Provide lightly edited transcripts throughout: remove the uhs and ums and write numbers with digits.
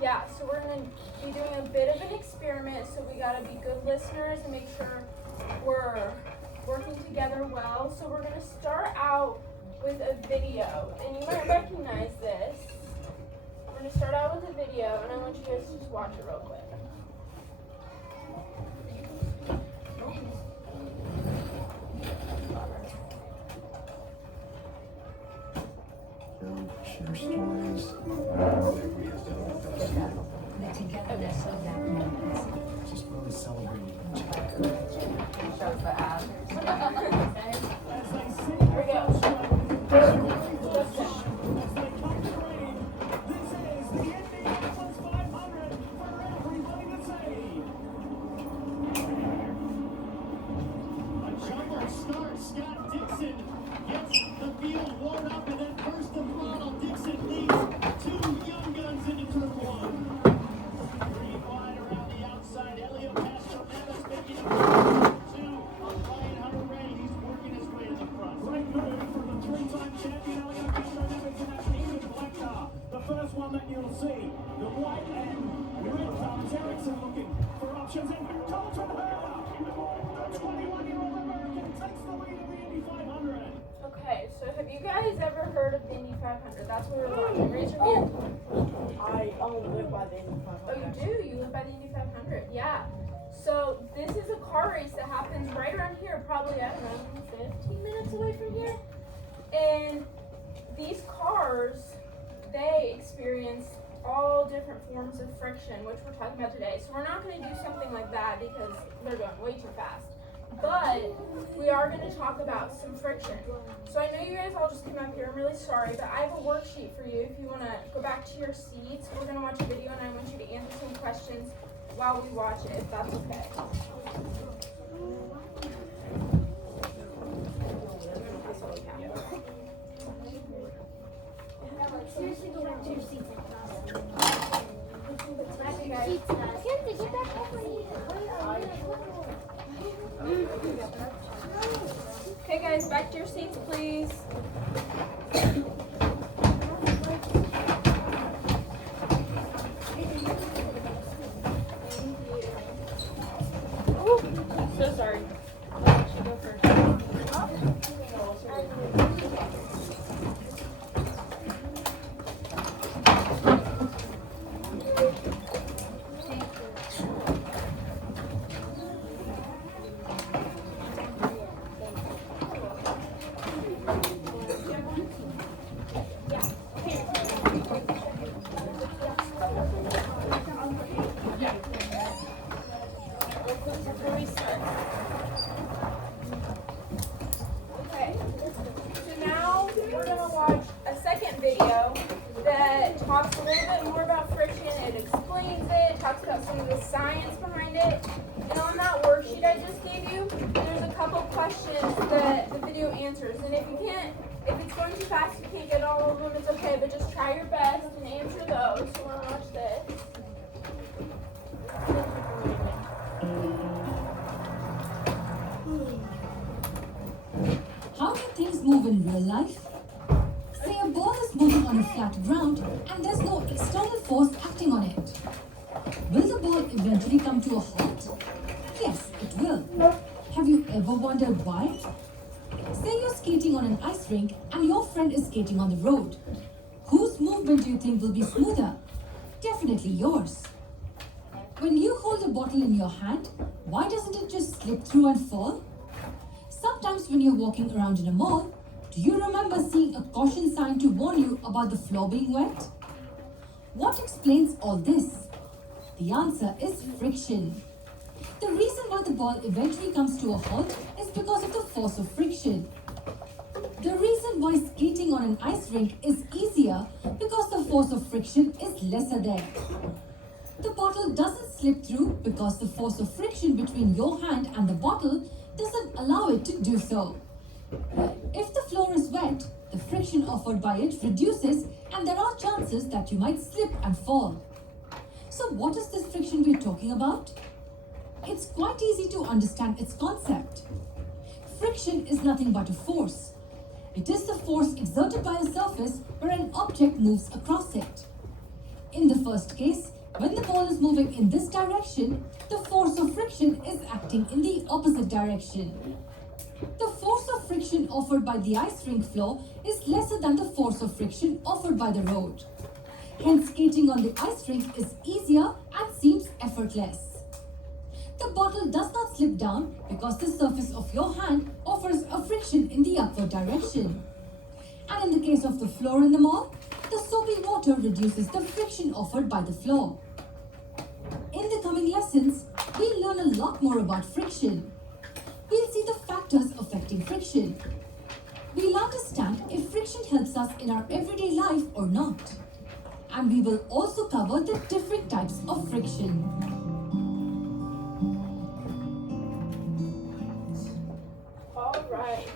Yeah, so we're going to be doing a bit of an experiment, so we got to be good listeners and make sure we're working together well. So we're going to start out with a video, and you might recognize this. We're going to start out with a video, and I want you guys to just watch it real quick. Share stories. Just really celebrating each other. Here we go. Scott Dixon gets the field warmed up, and then first to throttle. Dixon leads two young guns into turn one. Green wide around the outside. Elio Castro Neves making a two. Ryan Hunter Ray, he's working his way to the front. Right move for the three-time champion Elio Castro Neves in that English black car. The first one that you'll see. The white and red Thomas Erickson looking for options, and Colton Herrera, the 21-year-old American, takes the lead in the Indy 500. Okay, so have you guys ever heard of the Indy 500? That's what we're watching. Raise your hand. I only live by the Indy 500. Oh, you do? You live by the Indy 500? Yeah. So this is a car race that happens right around here, probably, I don't know, 15 minutes away from here. And these cars, they experience all different forms of friction, which we're talking about today. So we're not going to do something like that because they're going way too fast. But we are going to talk about some friction. So I know you guys all just came up here. I'm really sorry, but I have a worksheet for you if you want to go back to your seats. We're going to watch a video, and I want you to answer some questions while we watch it, if that's okay. Seriously, go back to your seats. Okay, guys, back to your seats, please. Oh, so sorry. I'll let you go first. Okay, so now we're going to watch a second video that talks a little bit more about friction. It explains it, talks about some of the science behind it. And on that worksheet I just gave you, there's a couple questions that the video answers. And if it's going too fast, you can't get all of them, it's okay, but just try your best and answer those. So we're going to watch this. How do things move in real life? Say a ball is moving on a flat ground and there's no external force acting on it. Will the ball eventually come to a halt? Yes, it will. Have you ever wondered why? Say you're skating on an ice rink and your friend is skating on the road. Whose movement do you think will be smoother? Definitely yours. When you hold a bottle in your hand, why doesn't it just slip through and fall? Sometimes when you're walking around in a mall, do you remember seeing a caution sign to warn you about the floor being wet? What explains all this? The answer is friction. The reason why the ball eventually comes to a halt is because of the force of friction. The reason why skating on an ice rink is easier because the force of friction is lesser there. The bottle doesn't slip through because the force of friction between your hand and the bottle doesn't allow it to do so. If the floor is wet, the friction offered by it reduces and there are chances that you might slip and fall. So what is this friction we're talking about? It's quite easy to understand its concept. Friction is nothing but a force. It is the force exerted by a surface where an object moves across it. In the first case, when the ball is moving in this direction, the force of friction is acting in the opposite direction. The force of friction offered by the ice rink floor is lesser than the force of friction offered by the road. Hence, skating on the ice rink is easier and seems effortless. The bottle does not slip down because the surface of your hand offers a friction in the upward direction. And in the case of the floor in the mall, the soapy water reduces the friction offered by the floor. In the coming lessons, we'll learn a lot more about friction. We'll see the factors affecting friction. We'll understand if friction helps us in our everyday life or not. And we will also cover the different types of friction. All right.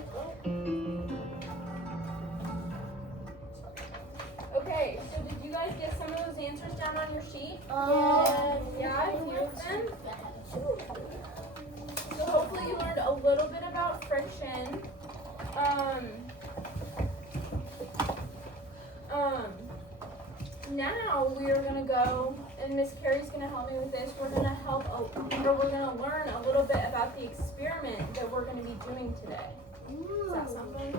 Okay, so did you guys get some of those answers down on your sheet? Yeah, a few of them. So hopefully you learned a little bit about friction. Now we are gonna go, and Miss Carrie's gonna help me with this. We're gonna learn a little bit about the experiment that we're gonna be doing today. Does that sound good?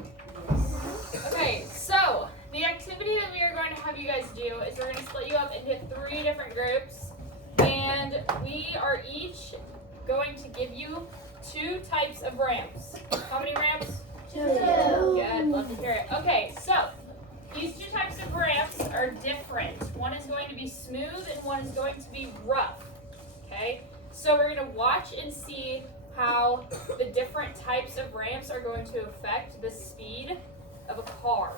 Okay, so the activity that we are going to have you guys do is we're going to split you up into 3 different groups, and we are each going to give you 2 types of ramps. How many ramps? 2. Good, love to hear it. Okay, so these 2 types of ramps are different. One is going to be smooth and one is going to be rough. Okay, so we're going to watch and see how the different types of ramps are going to affect the speed of a car.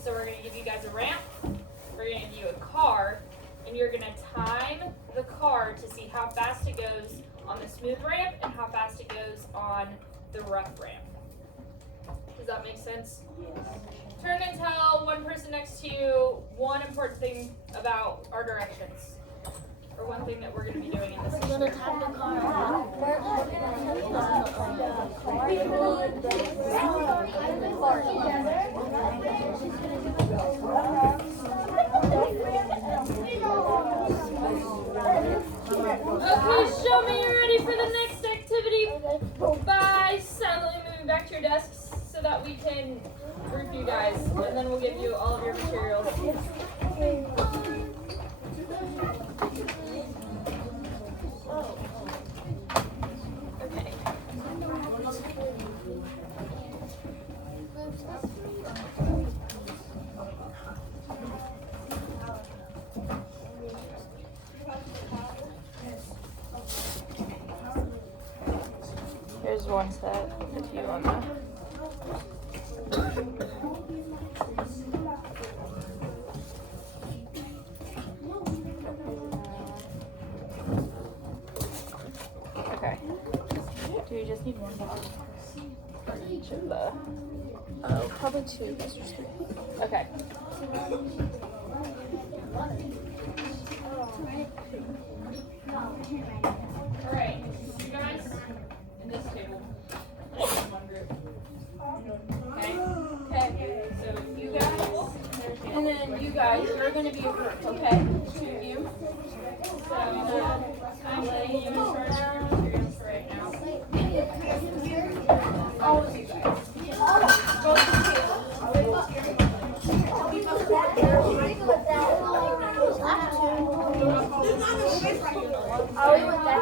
So we're going to give you guys a ramp, we're going to give you a car, and you're going to time the car to see how fast it goes on the smooth ramp and how fast it goes on the rough ramp. Does that make sense? Yes. Turn and tell one person next to you one important thing about our directions. Or one thing that we're going to be doing in this experiment. Okay, show me you're ready for the next activity by silently moving back to your desks so that we can group you guys, and then we'll give you all of your materials. Okay. Here's one set with you on that. Okay. Do you just need one box for each of the? Oh, probably 2. That's just 3. Okay. All right, you guys in this table. One group. Okay. Okay. So you guys, and then you guys are going to be a group. Okay. 2 of you. So I'm letting you in charge of your materials for right now. All of you guys. Go to the table. Are we with that?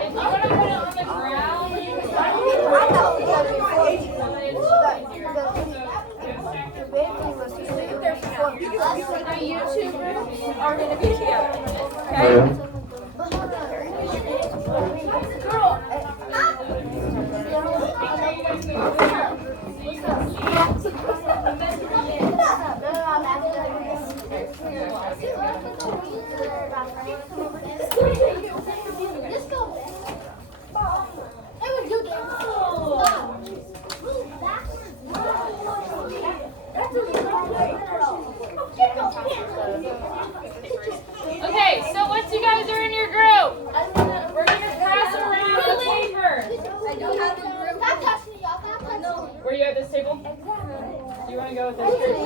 If you want to put it on the ground, you can You 2 groups are going to be together. Okay. Okay, so once you guys are in your group, we're going to pass around the paper. I don't have the group. you at this table? Do you want to go with this group?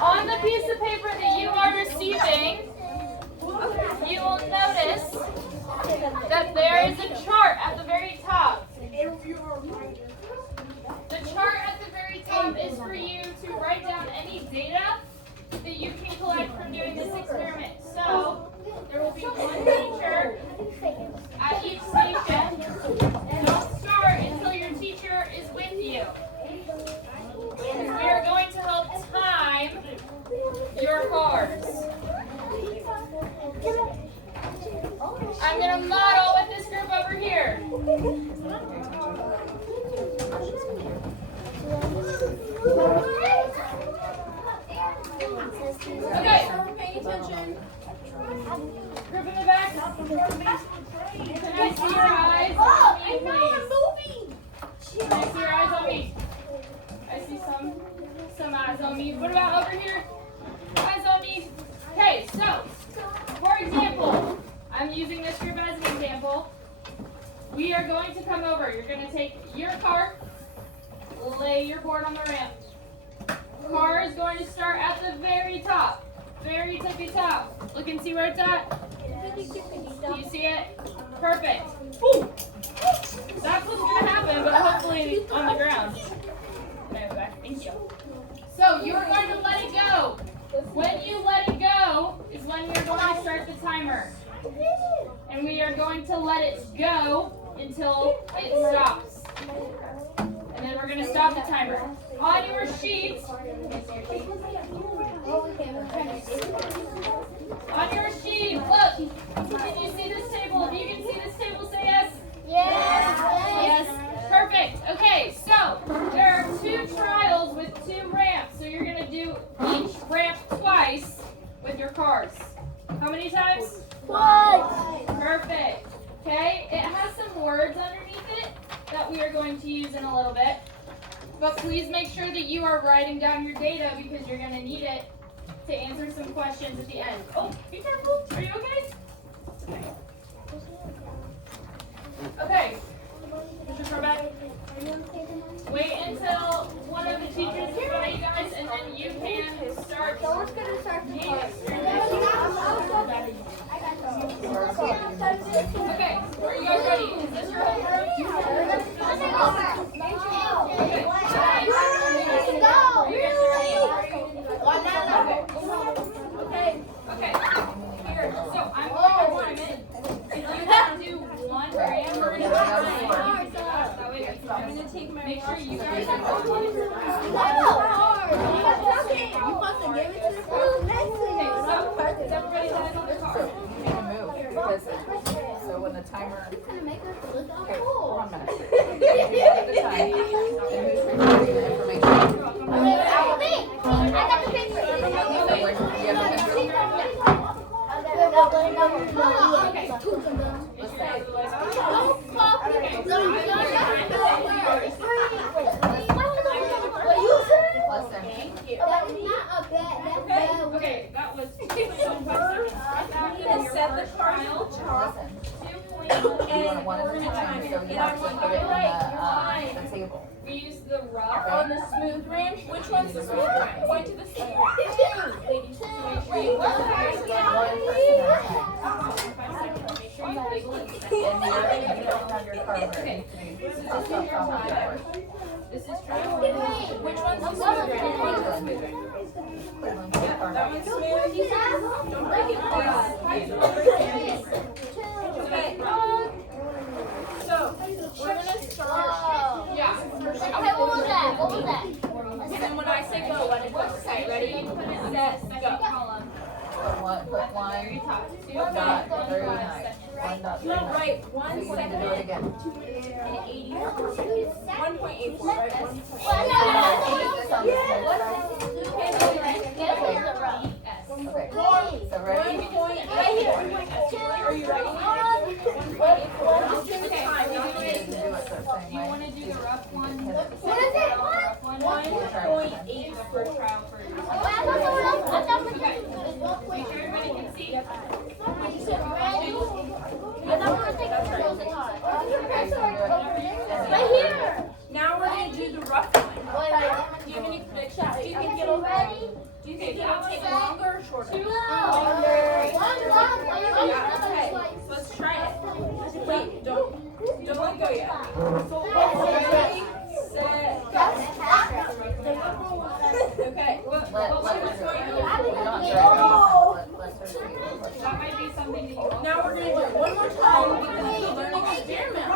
On the piece of paper that you are receiving, you will notice that there is a chart at the very top. The chart at the very top is for you to write down any data that you can collect from doing this experiment. So, there will be one teacher at each station. Don't start until your teacher is with you. And we are going to help time your cars. I'm going to model with this group over here. Okay. Paying attention. Group in the back. Can I see your eyes on me, please? Can I see your eyes on me? I see some eyes on me. What about over here? Eyes on me. Okay, so, for example, I'm using this group as an example. We are going to come over. You're going to take your car, lay your board on the ramp. Car is going to start at the very top. Very tippy top. Look and see where it's at. Do you see it? Perfect. Woo. That's what's going to happen, but hopefully on the ground. Okay, thank you. So you are going to let it go. When you let it go is when we are going to start the timer. And we are going to let it go until it stops. And then we're going to stop the timer. On your sheets, on your sheet, look, can you see this table? If you can see this table, say yes. Yes. Perfect. Okay, so there are 2 trials with 2 ramps. So you're going to do each ramp twice with your cars. How many times? Twice. Perfect. Okay, it has some words underneath it that we are going to use in a little bit. But please make sure that you are writing down your data because you're going to need it to answer some questions at the end. Oh, be careful. Are you okay? Okay. Put your car back. Wait until one of the teachers is by you guys, and then you can start the experiment. Okay, are you guys ready? Is this your homework? Okay. Okay. Here. So I'm going to time it. If you want to do one gram or that way we can make sure you guys are on it. Okay, so is everybody set on the car? So when the timer, okay, hold on a minute. If you have the time, and who's recording the information? I got the picture. So when you have the picture, Okay. Is your eyes listen, Okay, that was 2.15 seconds. I'm going to set the trial. listen. 2.1. You want one at a time, so you have to put it in the table. We use the rough on the smooth ramp. Which one's the smooth ramp? Point to the smooth ramp. Ladies, make sure you One person at a time. 5 seconds. Make sure you label it. And you don't have your car ready. Okay. This is your trial. This is trial. Which one's the smooth ramp? Point to the smooth ramp. That one's smooth. Don't break it, please. Don't break it. Okay. So, we're going to start. Yeah. Okay, what was that? And then when I say go, let it go. Okay, ready? Set, go. Column. Put Very one, top. 2 dot, dot, 39. 1.39. No, right. So 1 you need to second. do it again. And 84. 1.84, right? 1.84. Put this on the side, right? Okay, so ready? 1.84. Are you ready? 1.84. Just give it time. You need to do it the Do same you way. want to do the rough one? What is it? Rough one? 1.84. For trial for any predictions? Do you think it'll Do you think it'll take longer or shorter? Two. Okay, let's try it. Wait, don't let go yet. Ready, set, go. Okay. Let her do it. That might be something that you also Now we're gonna do it one more time because it's a learning experiment.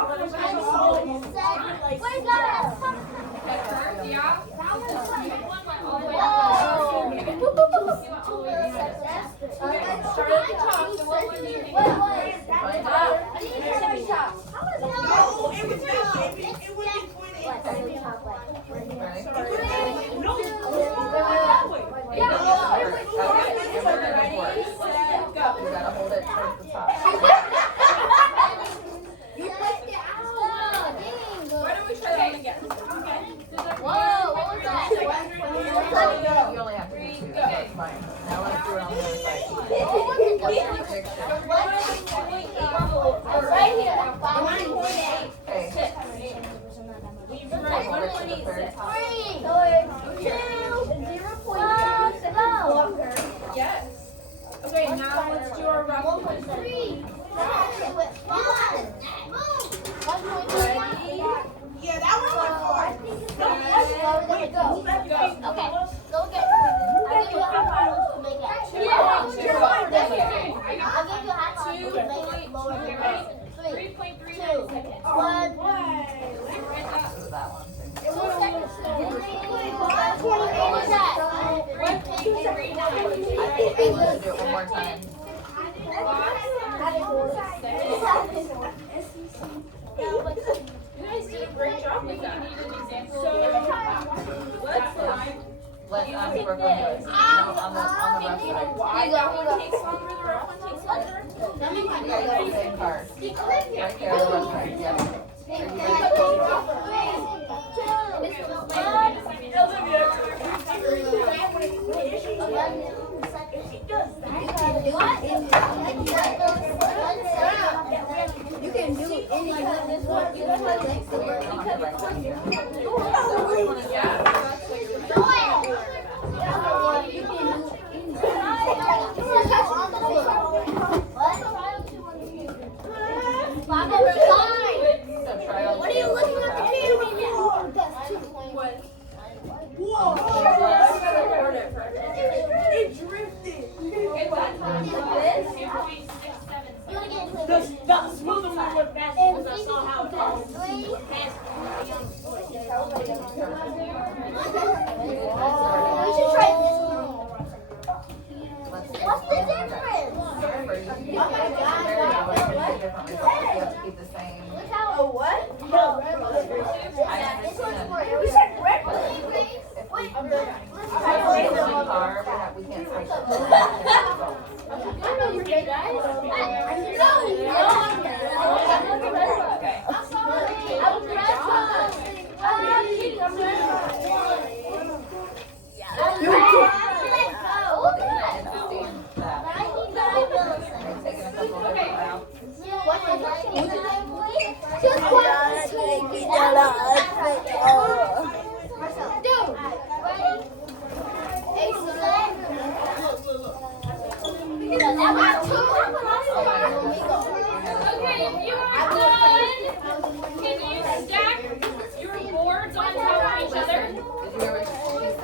Okay, first, yeah. Pick one, like, all the way up. Okay, start at the top. So what one do you think? Find out. Ready? Ready, set, go. You gotta hold it towards the top. Why don't we try that one again? You only have to do two. That's fine. Now let's do it on the other side. What's your prediction? Right here. Okay. Right, Hold it to the third. 3, 2, 1, go. Yes. Okay, now let's do our rock. 1.3. Ready? Yeah, that one went hard. Go. Okay, go again. I'll give you a high five to make it. I'll give you a high five to make it lower than that. 3, 3.39 2, seconds. 1. Do that one. 2 seconds. What was that? 3.39. I think we want to do it one more time. You guys did a great job with that. So, let's Let Brooklyn do it. No, on the rough side. why that one takes longer, the rough one takes longer. Yeah, you have the same card. Right there, the rough side. Yep. Are you You can do any of this one. You don't have legs to work. What are you looking at the camera for? It drifted. Okay, that's on this. 2.67 seconds. The smoother one went faster because I saw how it goes. We should try this one. What's the difference? Remember, you can Oh my God. different results. You have to keep the same. Look how. What? I This one's understand. for You said red. Wait, If it's the same car, we can't switch it. I know you're good, guys. Okay. I'm sorry. I'm red one. I'm kidding. I'm red one. Okay, if you are done, can you stack your boards on top of each other? Did you ever see these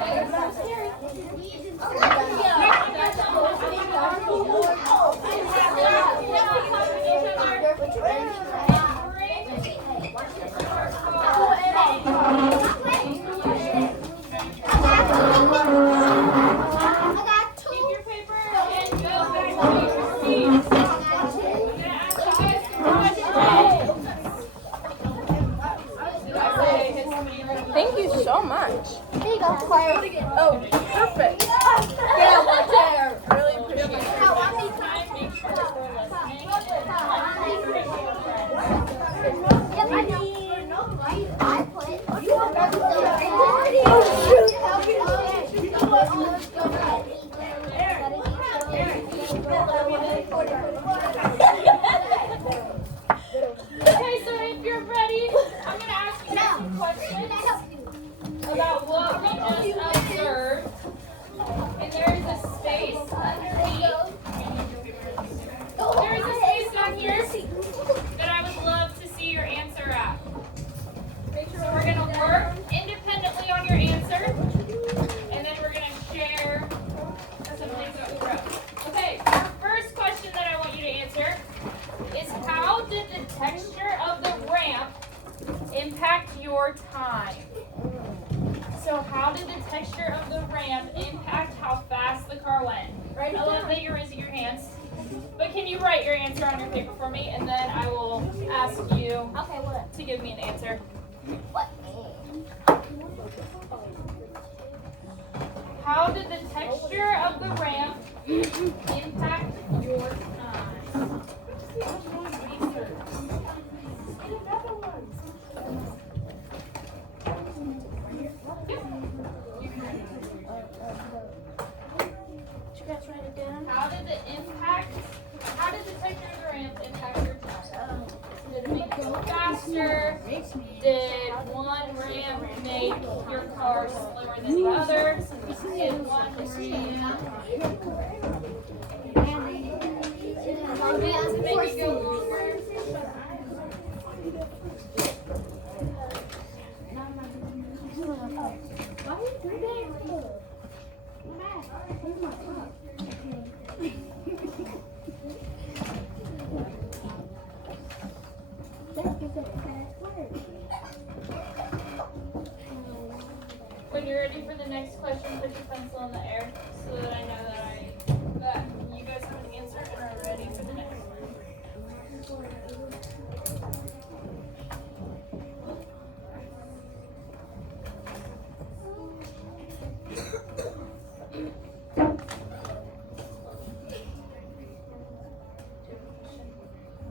Keep your paper and go back to your seats. I'm gonna ask you guys some questions. Thank you so much. There you go, Claire. Oh, perfect. Yeah, we're there. Really appreciate it. Time, make sure that we're listening. Yep, I know. I put. You Okay, so if you're ready, I'm gonna ask you guys some questions about what we just ramp impact how fast the car went? Write it I love down. that you're raising your hands. But can you write your answer on your paper for me, and then I will ask you Okay, what? to give me an answer. What? How did the texture of the ramp impact your time? Did you guys write it down? How did the texture of the ramp impact your time? Did it make it go faster? Did one ramp make your car slower than the other? Did one ramp make it go longer? When you're ready for the next question, put your pencil in the air so that I know that you guys have an answer and are ready for the next one.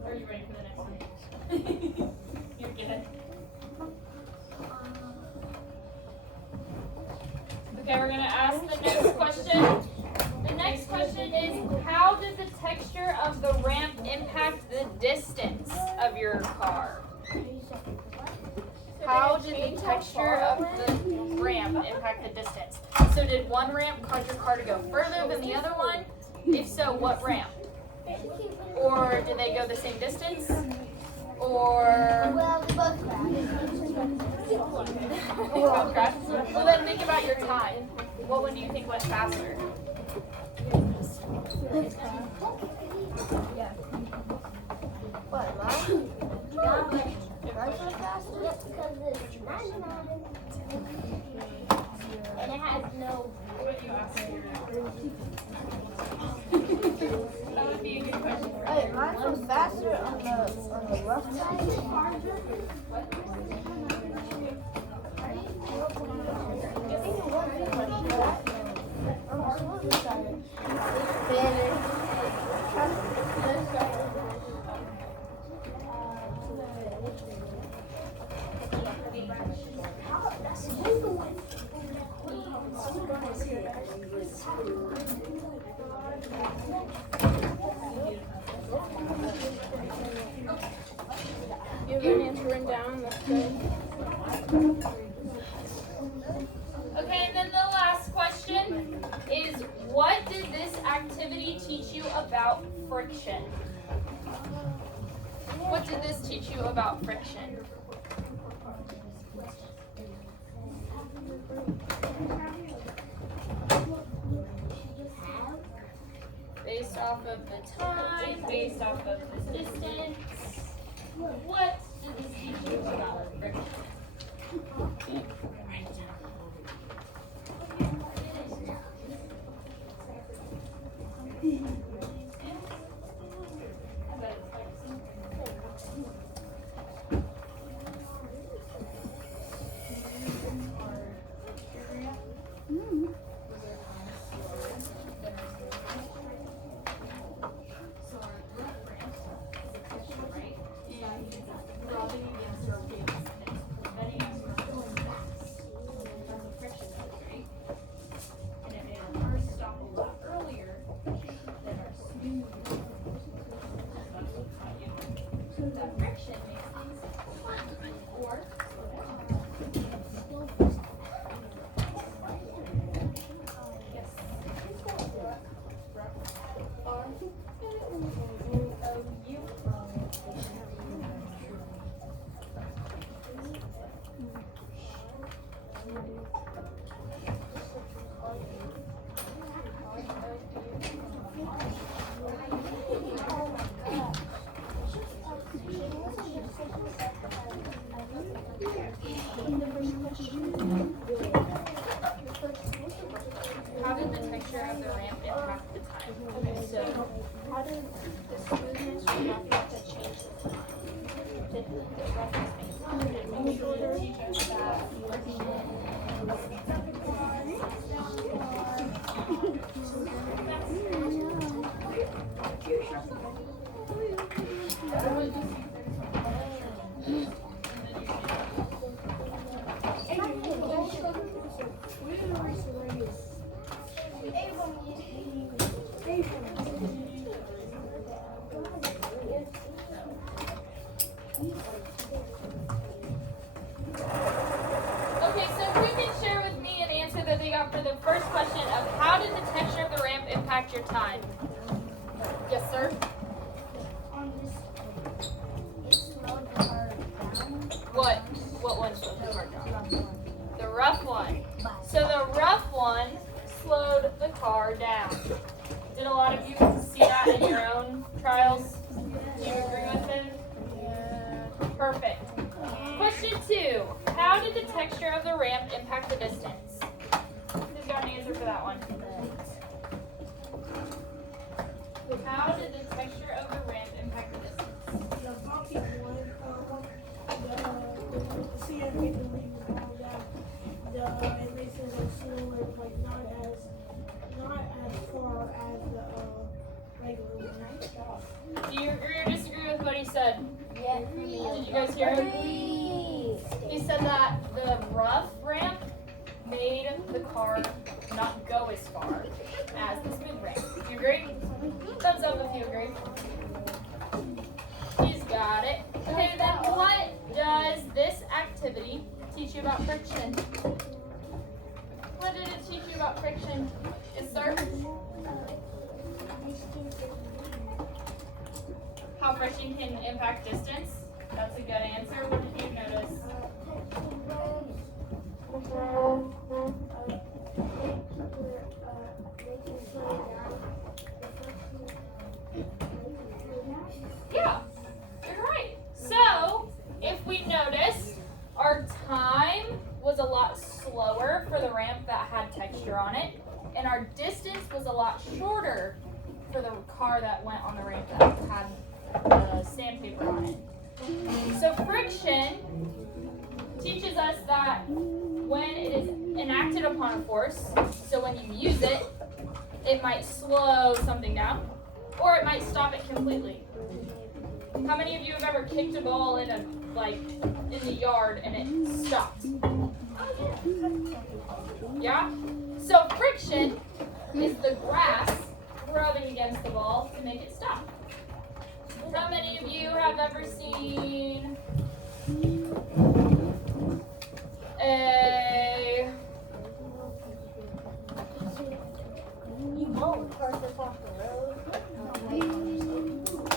Are you ready for the next one? You're good. Okay, we're gonna ask the next question. The next question is, how did the texture of the ramp impact the distance of your car? How did the texture of the ramp impact the distance? So did one ramp cause your car to go further than the other one? If so, what ramp? Or did they go the same distance? Or Well, they both crashed. well, then think about your time. What one do you think went faster? What, mine? Yeah, but mine's so faster? Yes, because it's 99. And it has no... That would be a good question. Hey, mine was faster on the rough side. You have an answer written down. That's good. Okay, and then the last question is, what did this activity teach you about friction? What did this teach you about friction? Based off of the time, based off of the distance, what did this teach you about friction? of the ramp impact the time? Okay, so how does the smoothness or roughness change the time? The roughness makes it shorter. Teach us that Okay, so who can share with me an answer that they got for the first question of how did the texture of the ramp impact your time? Yes, sir? What one slowed the car down? The rough one. So the rough one slowed the car down. Did a lot of you see that in your own trials? Do you agree with it? Perfect. Question 2. How did the texture of the ramp impact the distance? Who's got an answer for that one? How did the texture of the ramp impact the distance? The bumpy one, the sand made the leaves and all that. It makes it like slower, like not as far as the regular one. Do you agree or disagree with what he said? Yeah. Did you guys hear him? He said that the rough ramp made the car not go as far as the smooth ramp. Do you agree? Thumbs up if you agree. He's got it. Okay, then what does this activity teach you about friction? What did it teach you about friction? Yes, sir? How friction can impact distance? That's a good answer. What did you notice? Yeah, you're right. So, if we notice, our time was a lot slower for the ramp that had texture on it, and our distance was a lot shorter for the car that went on the ramp that had sandpaper on it. So friction teaches us that when it is enacted upon a force, so when you use it, it might slow something down, or it might stop it completely. How many of you have ever kicked a ball in the yard and it stopped? Yeah? So friction is the grass rubbing against the ball to make it stop. How many of you have ever seen a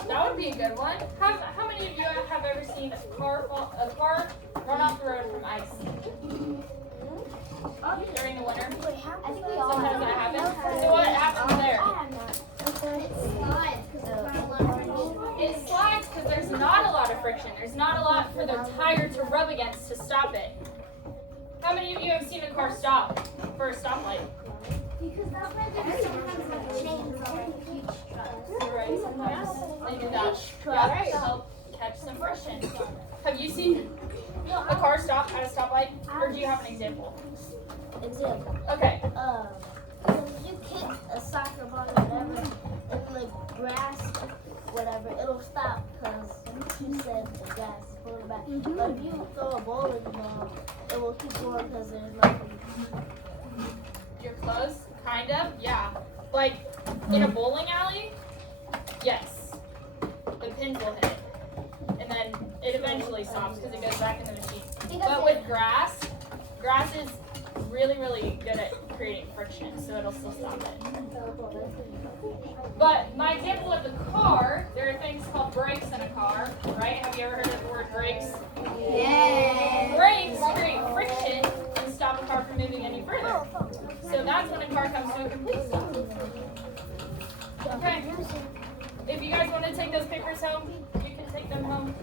that would be a good one. How many of you have ever seen a car run off the road from ice during the winter? Sometimes that happens. So what happens there? It slides because there's not a lot of friction. There's not a lot for the tire to rub against to stop it. How many of you have seen a car stop for a stoplight? Because that's why there's sometimes like chains on huge trucks. Right, sometimes they do that to help catch some friction. Have you seen a car stop at a stoplight? Or do you have an example? Example. Okay. If you kick a soccer ball or whatever in the grass, whatever, it'll stop because you said the grass is pulling back. But if you throw a bowling ball, it will keep going because there's nothing. You're close, kind of, yeah. Like in a bowling alley, yes. The pins will hit it. And then it eventually stops because it goes back in the machine. But with grass is really, really good at creating friction, so it'll still stop it. But my example of the car, there are things called brakes in a car, right? Have you ever heard of the word brakes? Yeah. Brakes create friction and stop a car from moving any further. So that's when a car comes to a complete stop. Okay. If you guys want to take those papers home, you can take them home.